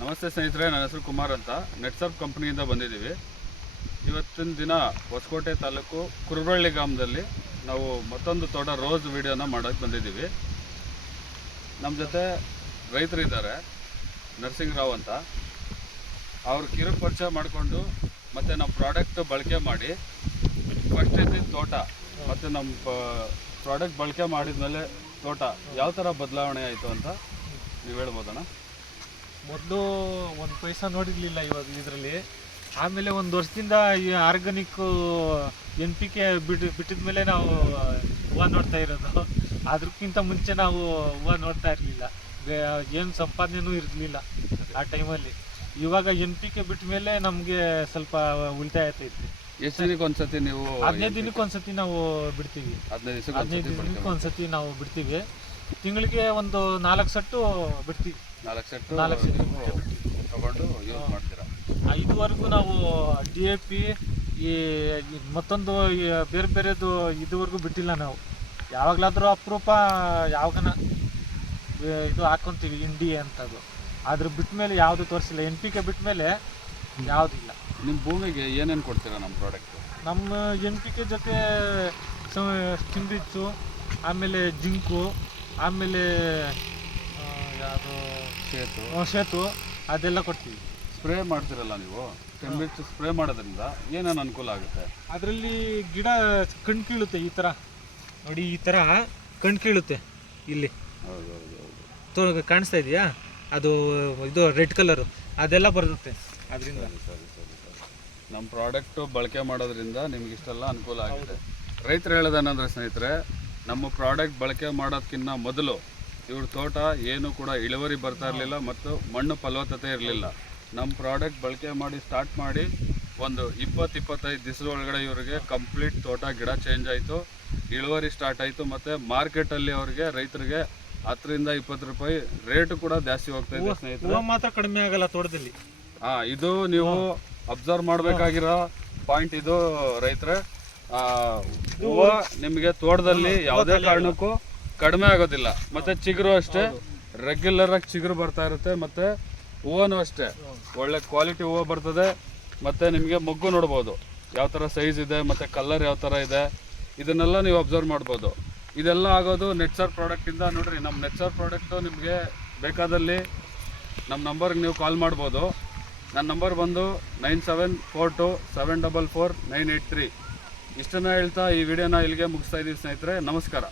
ನಮಸ್ತೆ ಸ್ನೇಹಿತರೆ, ನನ್ನ ಹೆಸರು ಕುಮಾರ್ ಅಂತ. ನೆಟ್ಸರ್ಫ್ ಕಂಪ್ನಿಯಿಂದ ಬಂದಿದ್ದೀವಿ. ಇವತ್ತಿನ ದಿನ ಹೊಸಕೋಟೆ ತಾಲೂಕು ಕುರುಬಳ್ಳಿ ಗ್ರಾಮದಲ್ಲಿ ನಾವು ಮತ್ತೊಂದು ತೋಟ ರೋಸ್ ವಿಡಿಯೋನ ಮಾಡೋಕ್ಕೆ ಬಂದಿದ್ದೀವಿ. ನಮ್ಮ ಜೊತೆ ರೈತರಿದ್ದಾರೆ, ನರಸಿಂಗರಾವ್ ಅಂತ. ಅವ್ರ ಕಿರು ಪರಿಚಯ ಮಾಡಿಕೊಂಡು ಮತ್ತು ನಮ್ಮ ಪ್ರಾಡಕ್ಟ್ ಬಳಕೆ ಮಾಡಿ ಫಸ್ಟ್ ಇದ್ದಿದ್ದ ತೋಟ ಮತ್ತು ನಮ್ಮ ಪ್ರಾಡಕ್ಟ್ ಬಳಕೆ ಮಾಡಿದ್ಮೇಲೆ ತೋಟ ಯಾವ ಥರ ಬದಲಾವಣೆ ಆಯಿತು ಅಂತ ನೀವು ಹೇಳ್ಬೋದಣ್ಣ? ಮೊದಲು ಒಂದು ಪೈಸಾ ನೋಡಿರಲಿಲ್ಲ ಇವಾಗ ಇದರಲ್ಲಿ. ಆಮೇಲೆ ಒಂದು ವರ್ಷದಿಂದ ಈ ಆರ್ಗಾನಿಕ್ NPK ಬಿಟ್ಟಿದ ಮೇಲೆ ನಾವು ಹೂವು ನೋಡ್ತಾ ಇರೋದು. ಅದಕ್ಕಿಂತ ಮುಂಚೆ ನಾವು ಹೂವು ನೋಡ್ತಾ ಇರಲಿಲ್ಲ, ಏನು ಸಂಪಾದನೆಯೂ ಇರಲಿಲ್ಲ ಆ ಟೈಮಲ್ಲಿ. ಇವಾಗ NPK ಬಿಟ್ಟ ಮೇಲೆ ನಮಗೆ ಸ್ವಲ್ಪ ಉಳಿತಾಯ ಆಗ್ತೈತಿ. ಎಷ್ಟು ದಿನಕ್ಕೆ ಒಂದ್ಸತಿ ನೀವು? 15 ದಿನಕ್ಕೆ ಒಂದ್ಸತಿ ನಾವು ಬಿಡ್ತೀವಿ. 15 ದಿನಕ್ಕೆ ಒಂದ್ಸತಿ ನಾವು ಬಿಡ್ತೀವಿ. ತಿಂಗಳಿಗೆ ಒಂದು 4 ಸೆಟ್ಟು ಬಿಡ್ತೀವಿ. 4 ಸೆಟ್ಟು ತಗೊಂಡು ಯೂಸ್ ಮಾಡ್ತೀರಾ? ಇದುವರೆಗೂ ನಾವು DAP ಈ ಮತ್ತೊಂದು ಬೇರೆ ಬೇರೆದು ಇದುವರೆಗೂ ಬಿಟ್ಟಿಲ್ಲ ನಾವು. ಯಾವಾಗಲಾದರೂ ಅಪರೂಪ ಯಾವಾಗನ ಇದು ಹಾಕ್ಕೊಂತೀವಿ ಇಂಡಿ ಅಂತದು. ಅದ್ರ ಬಿಟ್ಟ ಮೇಲೆ ಯಾವುದು ತೋರಿಸಿಲ್ಲ. NPK ಬಿಟ್ಟ ಮೇಲೆ ಯಾವುದಿಲ್ಲ. ನಿಮ್ಮ ಭೂಮಿಗೆ ಏನೇನು ಕೊಡ್ತೀರಾ ನಮ್ಮ ಪ್ರಾಡಕ್ಟು? ನಮ್ಮ NPK ಜೊತೆ ಸ್ಟಿಂಗ್ರಿಚ್ಚು, ಆಮೇಲೆ ಜಿಂಕು, ಆಮೇಲೆ ಯಾವುದು ಸೇತು ಅದೆಲ್ಲ ಕೊಡ್ತೀವಿ. ಸ್ಪ್ರೇ ಮಾಡ್ತೀರಲ್ಲ ನೀವು, ಸ್ಟಿಂಗ್ರಿಚ್ ಸ್ಪ್ರೇ ಮಾಡೋದ್ರಿಂದ ಏನೇನು ಅನುಕೂಲ ಆಗುತ್ತೆ? ಅದರಲ್ಲಿ ಗಿಡ ಕಣ್ ಕೀಳುತ್ತೆ. ಈ ಥರ ನೋಡಿ, ಈ ಥರ ಕಣ್ ಕೀಳುತ್ತೆ. ಇಲ್ಲಿ ಹೌದು ಕಾಣಿಸ್ತಾ ಇದೆಯಾ? ಅದು ಇದು ರೆಡ್ ಕಲರು ಅದೆಲ್ಲ ಬರುತ್ತೆ ಅದರಿಂದ. ಸರಿ. ನಮ್ಮ ಪ್ರಾಡಕ್ಟು ಬಳಕೆ ಮಾಡೋದ್ರಿಂದ ನಿಮ್ಗೆ ಇಷ್ಟೆಲ್ಲ ಅನುಕೂಲ ಆಗಿದೆ. ರೈತರು ಹೇಳೋದೇನಂದ್ರೆ ಸ್ನೇಹಿತರೆ, ನಮ್ಮ ಪ್ರಾಡಕ್ಟ್ ಬಳಕೆ ಮಾಡೋದಕ್ಕಿಂತ ಮೊದಲು ಇವ್ರ ತೋಟ ಏನು ಕೂಡ ಇಳುವರಿ ಬರ್ತಾ ಇರಲಿಲ್ಲ ಮತ್ತು ಮಣ್ಣು ಫಲವತ್ತತೆ ಇರಲಿಲ್ಲ. ನಮ್ಮ ಪ್ರಾಡಕ್ಟ್ ಬಳಕೆ ಮಾಡಿ ಸ್ಟಾರ್ಟ್ ಮಾಡಿ ಒಂದು 20-25 ದಿವಸದ ಒಳಗಡೆ ಇವರಿಗೆ ಕಂಪ್ಲೀಟ್ ತೋಟ ಗಿಡ ಚೇಂಜ್ ಆಯಿತು, ಇಳುವರಿ ಸ್ಟಾರ್ಟ್ ಆಯಿತು. ಮತ್ತು ಮಾರ್ಕೆಟಲ್ಲಿ ಅವರಿಗೆ ರೈತರಿಗೆ 10-20 ರೂಪಾಯಿ ರೇಟು ಕೂಡ ಜಾಸ್ತಿ ಹೋಗ್ತಾ ಇದೆ ಸ್ನೇಹಿತರೆ. ಮಾತ್ರ ಕಡಿಮೆ ಆಗಲ್ಲ ತೋಟದಲ್ಲಿ. ಇದು ನೀವು ಅಬ್ಸರ್ವ್ ಮಾಡಬೇಕಾಗಿರೋ ಪಾಯಿಂಟ್ ಇದು ರೈತರೆ. ಹೂವು ನಿಮಗೆ ತೋಟದಲ್ಲಿ ಯಾವುದೇ ಕಾರಣಕ್ಕೂ ಕಡಿಮೆ ಆಗೋದಿಲ್ಲ. ಮತ್ತು ಚಿಗುರು ಅಷ್ಟೇ ರೆಗ್ಯುಲರ್ ಆಗಿ ಚಿಗುರು ಬರ್ತಾ ಇರುತ್ತೆ. ಮತ್ತು ಹೂವನು ಅಷ್ಟೇ ಒಳ್ಳೆ ಕ್ವಾಲಿಟಿ ಹೂವು ಬರ್ತದೆ. ಮತ್ತು ನಿಮಗೆ ಮೊಗ್ಗು ನೋಡ್ಬೋದು ಯಾವ ಥರ ಸೈಜ್ ಇದೆ ಮತ್ತು ಕಲರ್ ಯಾವ ಥರ ಇದೆ, ಇದನ್ನೆಲ್ಲ ನೀವು ಅಬ್ಸರ್ವ್ ಮಾಡ್ಬೋದು. ಇದೆಲ್ಲ ಆಗೋದು ನೆಟ್ಸರ್ಫ್ ಪ್ರಾಡಕ್ಟಿಂದ. ನೋಡಿರಿ, ನಮ್ಮ ನೆಟ್ಸರ್ಫ್ ಪ್ರಾಡಕ್ಟು ನಿಮಗೆ ಬೇಕಾದಲ್ಲಿ ನಮ್ಮ ನಂಬರ್ಗೆ ನೀವು ಕಾಲ್ ಮಾಡ್ಬೋದು. ನನ್ನ ನಂಬರ್ ಬಂದು 9742744983. ಇಷ್ಟನ್ನು ಹೇಳ್ತಾ ಈ ವಿಡಿಯೋನ ಇಲ್ಲಿಗೆ ಮುಗಿಸ್ತಾ ಇದ್ದೀವಿ ಸ್ನೇಹಿತರೆ. ನಮಸ್ಕಾರ.